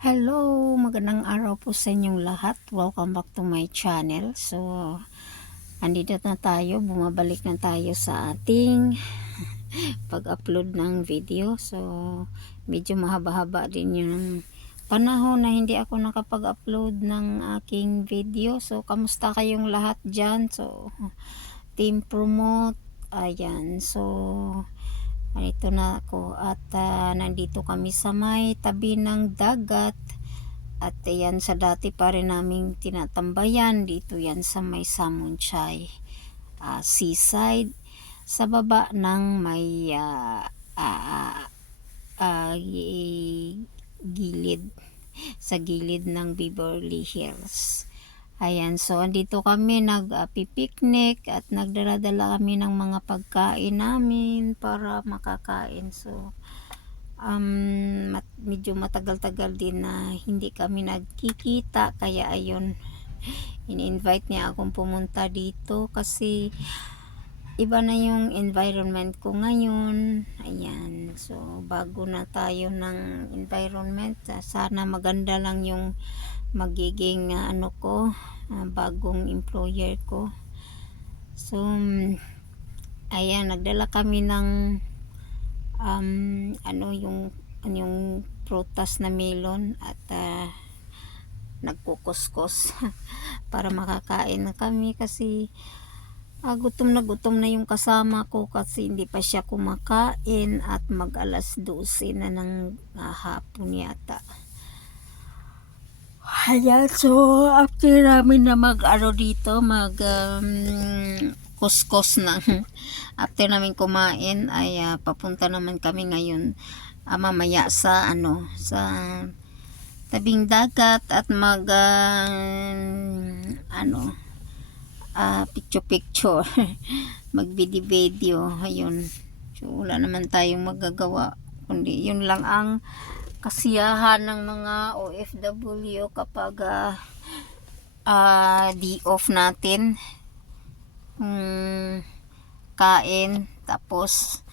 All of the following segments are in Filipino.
Hello, magandang araw po sa inyong lahat. Welcome back to my channel. So, andito na tayo, bumabalik na tayo sa ating pag-upload ng video. So, medyo mahaba-haba din yung panahon na hindi ako nakapag-upload ng aking video. So, kamusta kayong lahat dyan? So, team promote, ayan. So, ito na ako at nandito kami sa may tabi ng dagat. At yan sa dati pa rin naming tinatambayan, dito yan sa may Samunchay seaside, sa baba ng may gilid, sa gilid ng Beverly Hills. Ayan, so andito kami nag-picnic at nagdala-dala kami ng mga pagkain namin para makakain. So medyo matagal-tagal din na hindi kami nagkikita, kaya ayun, in-invite niya akong pumunta dito kasi iba na yung environment ko ngayon. Ayan, so bago na tayo ng environment, sana maganda lang yung magiging bagong employer ko. So ayan, nagdala kami ng yung prutas na melon at nagkukuskos para makakain na kami kasi gutom na yung kasama ko kasi hindi pa siya kumakain at mag alas 12 na ng hapon yata. Ayan, so after namin na dito kuskus na after namin kumain ay papunta naman kami ngayon mamaya sa sa tabing dagat at mag picture picture mag video. Ayun, so wala naman tayong magagawa kundi yun lang ang kasiyahan ng mga OFW kapag day off natin, kain tapos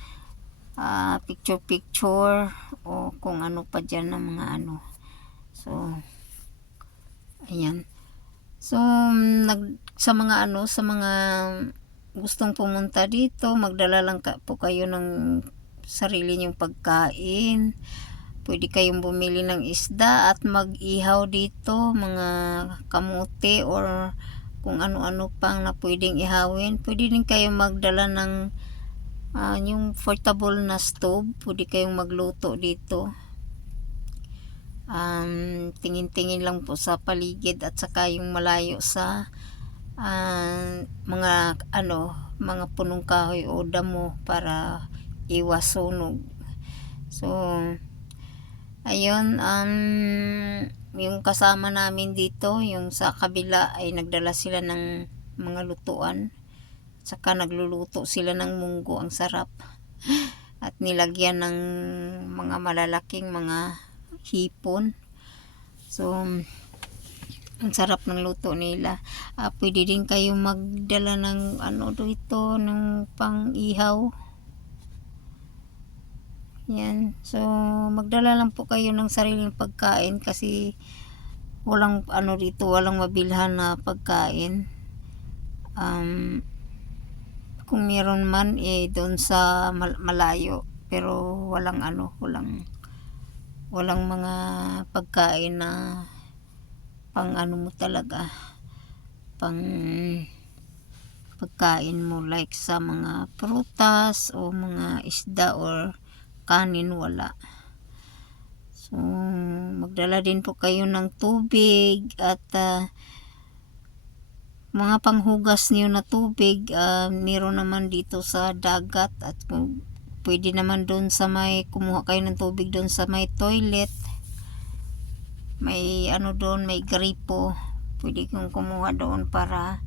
picture picture o kung ano pa dyan ng mga so ayan, so sa mga gustong pumunta dito, magdala lang po kayo ng sarili nyong pagkain. Pwede kayong bumili ng isda at mag-ihaw dito, mga kamote or kung ano-ano pang na pwedeng ihawin. Pwede din kayong magdala ng yung portable na stove, pwede kayong magluto dito. Tingin-tingin lang po sa paligid at saka yung malayo sa mga punong kahoy o damo para iwas sunog. So ayun, yung kasama namin dito, yung sa kabila ay nagdala sila ng mga lutuan, saka nagluluto sila ng munggo, ang sarap, at nilagyan ng mga malalaking mga hipon. So ang sarap ng luto nila. Pwede din kayo magdala ng dito ng pang ihaw. Yan, so magdala lang po kayo ng sariling pagkain kasi walang dito, walang mabilhan na pagkain. Kung meron man doon sa malayo, pero walang mga pagkain na pang mo talaga, pang pagkain mo like sa mga prutas o mga isda or kanin, wala. So magdala din po kayo ng tubig at mga panghugas niyo na tubig, meron naman dito sa dagat, at pwede naman doon sa may kumuha kayo ng tubig doon sa may toilet, may doon, may gripo, pwede kong kumuha doon para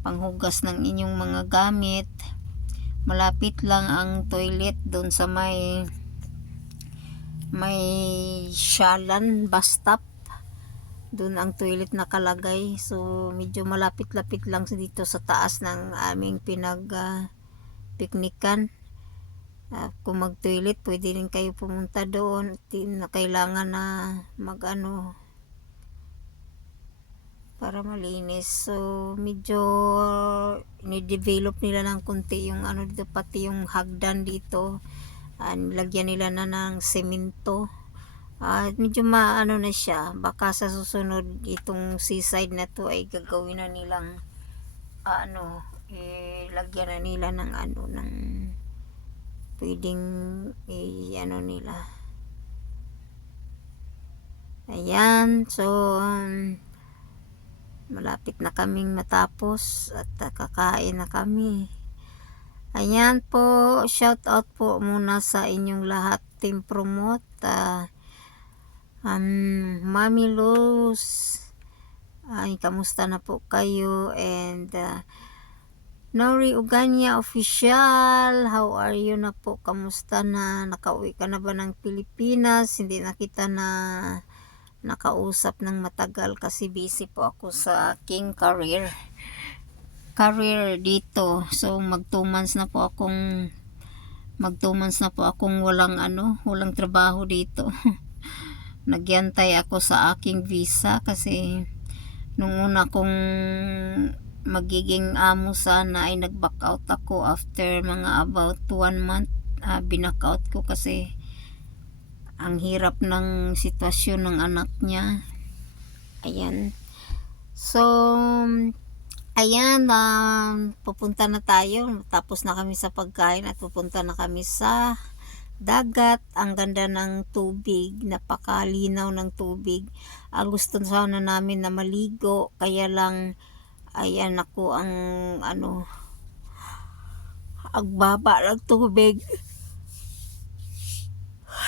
panghugas ng inyong mga gamit. Malapit lang ang toilet doon sa may Shalan bus stop, doon ang toilet nakalagay. So medyo malapit-lapit lang dito sa taas ng aming piknikan. Kung mag-toilet, pwede rin kayo pumunta doon. Di na kailangan na mag-ano para malinis. So, medyo ni-develop nila ng konti yung ano dito, pati yung hagdan dito. Lagyan nila na ng semento. Medyo maano na siya. Baka sa susunod itong seaside na to ay gagawin na nilang lagyan na nila ng ng pwedeng ano nila. Ayan, so malapit na kaming matapos at kakain na kami. Ayan po, shout out po muna sa inyong lahat, Team Promote, Mami Luz, kamusta na po kayo, and Nori Uganya Official, how are you na po, kamusta na, nakauwi ka na ba ng Pilipinas? Hindi na kita na nakausap ng matagal kasi busy po ako sa aking career dito. So mag 2 months na po akong walang trabaho dito. Nagyantay ako sa aking visa kasi nung una kong magiging amo sana ay nag-back out ako after mga about 1 month. Binack out ko kasi ang hirap ng sitwasyon ng anak niya. Ayan. So, ayan, pupunta na tayo. Tapos na kami sa pagkain at pupunta na kami sa dagat. Ang ganda ng tubig, napakalinaw ng tubig. Gusto sana namin na maligo, kaya lang ayan ako ang agbaba ng tubig.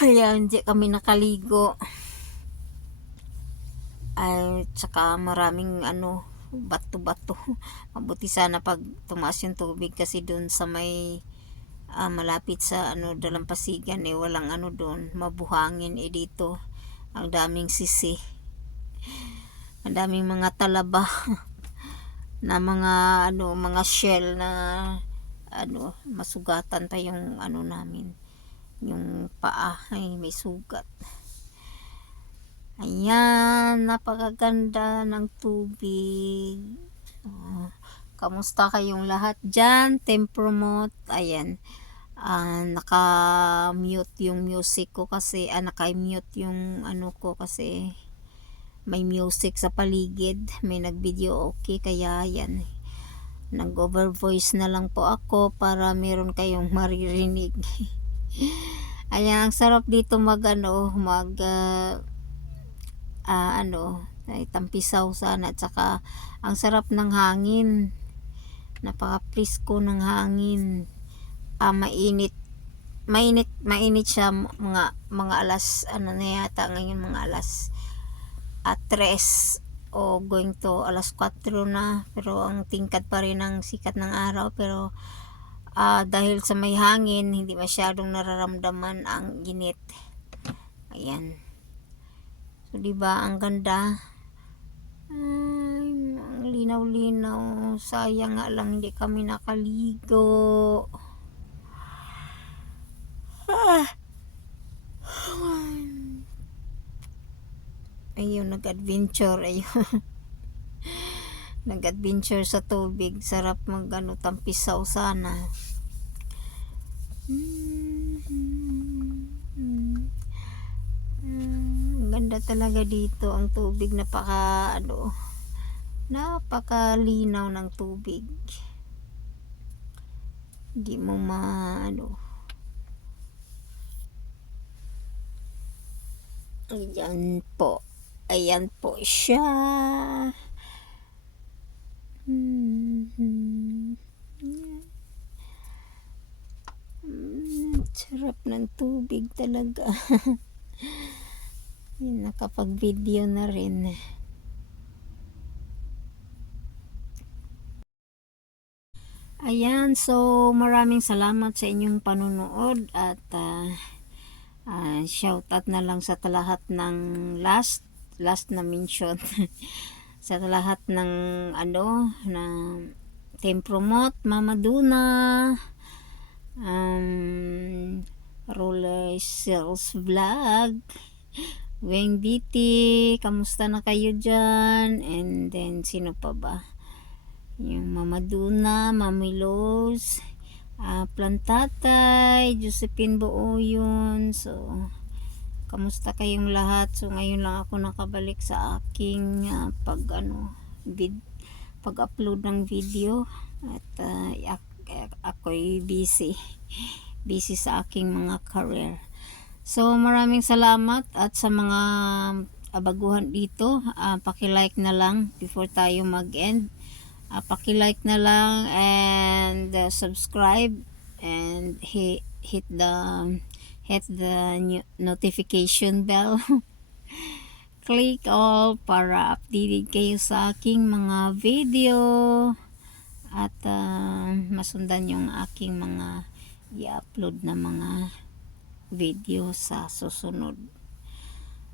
Ayan, hindi kami nakaligo. Tsaka maraming bato-bato. Mabuti sana pag tumaas yung tubig kasi doon sa may malapit sa Dalampasigan walang doon, mabuhangin. Dito ang daming sisi, ang daming mga talaba na mga shell na masugatan pa yung namin, yung paa ay may sugat. Ayan, napakaganda ng tubig. Kamusta kayong lahat dyan, Team Promote? Ayan, naka-mute yung music ko kasi naka-mute yung ko kasi may music sa paligid, may nag-video okay, kaya yan, nag-over voice na lang po ako para meron kayong maririnig. Ayan, ang sarap dito ay tampisaw sana, at saka ang sarap ng hangin, napaka-presko ng hangin. Mainit siya, mga alas na yata ngayon, mga alas 3 o going to alas 4 na, pero ang tingkad pa rin ng sikat ng araw, pero dahil sa may hangin hindi masyadong nararamdaman ang init. Ayan, so diba ang ganda, ang linaw-linaw. Sayang nga lang hindi kami nakaligo. Ayun, nag-adventure. Ayun. Nag-adventure sa tubig. Sarap tampisaw sana. Ganda talaga dito ang tubig, napakalinaw ng tubig. Hindi mo ayan po siya. Sarap ng tubig talaga. Nakapag-video na rin. Ayan, so maraming salamat sa inyong panunood at shout out na lang sa lahat ng last na mention. Sa lahat ng na Team Promote, Mama Duna, Roller Sales Vlog, Weng DT, kamusta na kayo dyan? And then sino pa ba? Yung Mama Duna, Mami Los, Plantatay, Josephine Booyon. So kamusta kayong lahat? So ngayon lang ako nakabalik sa aking pag-upload ng video at ako'y busy sa aking mga career. So maraming salamat at sa mga baguhan dito, paki-like na lang before tayo mag-end. Paki-like na lang and subscribe and hit the notification bell. Click all para updated kayo sa aking mga video at masundan yung aking mga i-upload na mga video sa susunod.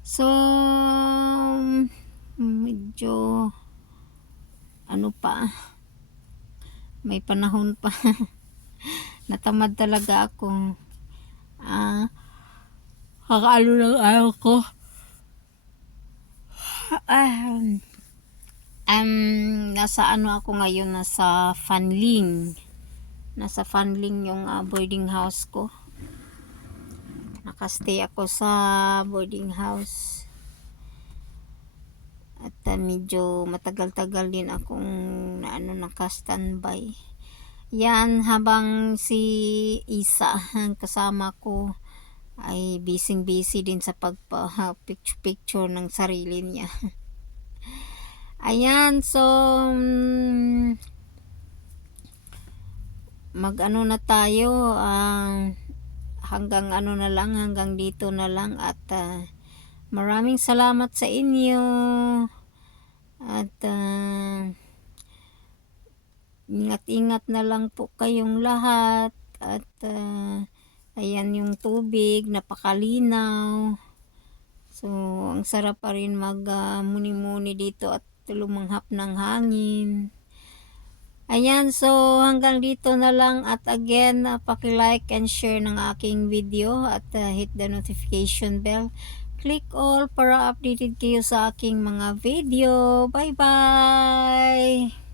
So medyo may panahon pa. Natamad talaga ako. Kakaano ng ayaw ko. Nasa ako ngayon, nasa Fanling yung boarding house ko. Nakastay ako sa boarding house at medyo matagal-tagal din akong naka-standby. Yan, habang si Isa kasama ko ay busy din sa picture ng sarili niya. Ayan, so mag-ano na tayo, hanggang dito na lang at maraming salamat sa inyo at ingat-ingat na lang po kayong lahat at ayan yung tubig, napakalinaw. So ang sarap pa rin muni-muni dito at lumanghap ng hangin. Ayan, so hanggang dito na lang at again, paki-like and share ng aking video at hit the notification bell. Click all para updated kayo sa aking mga video. Bye bye!